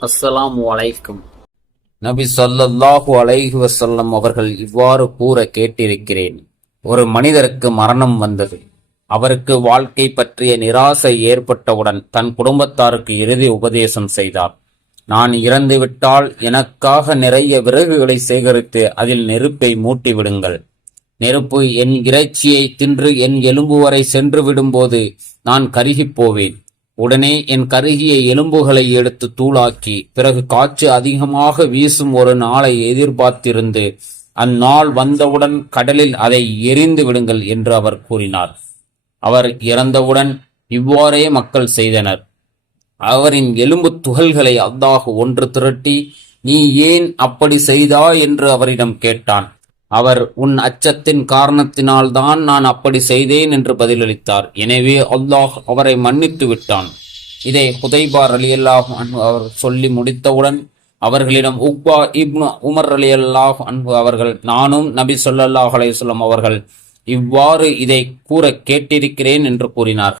அஸ்ஸலாம் வலைக்கும் நபி சொல்லல்லாஹு அலைஹி வசல்லம் அவர்கள் இவ்வாறு கூற கேட்டிருக்கிறேன். ஒரு மனிதருக்கு மரணம் வந்தது. அவருக்கு வாழ்க்கை பற்றிய நிராசை ஏற்பட்டவுடன் தன் குடும்பத்தாருக்கு இறுதி உபதேசம் செய்தார். நான் இறந்துவிட்டால் எனக்காக நிறைய விறகுகளை சேகரித்து அதில் நெருப்பை மூட்டி விடுங்கள் நெருப்பு என் இறைச்சியை தின்று என் எலும்பு வரை சென்று விடும்போது நான் கருகிப் போவேன். உடனே என் கருகிய எலும்புகளை எடுத்து தூளாக்கி பிறகு காற்று அதிகமாக வீசும் ஒரு நாளை எதிர்பார்த்திருந்து அந்நாள் வந்தவுடன் கடலில் அதை எரிந்து விடுங்கள் என்று அவர் கூறினார். அவர் இறந்தவுடன் இவ்வாறே மக்கள் செய்தனர். அவரின் எலும்பு துகள்களை அல்லாஹ் ஒன்று திரட்டி நீ ஏன் அப்படி செய்தா என்று அவரிடம் கேட்டான். அவர் உன் அச்சத்தின் காரணத்தினால்தான் நான் அப்படி செய்தேன் என்று பதிலளித்தார். எனவே அல்லாஹ் அவரை மன்னித்து விட்டான். இதை ஹுதைபார் அலியல்லாஹ் அன்பு அவர் சொல்லி முடித்தவுடன் அவர்களிடம் உக்பா இப்னு உமர் அலியல்லாஹ் அன்பு அவர்கள் நானும் நபி ஸல்லல்லாஹு அலைஹி அவர்கள் இவ்வாறு இதை கூற கேட்டிருக்கிறேன் என்று கூறினார்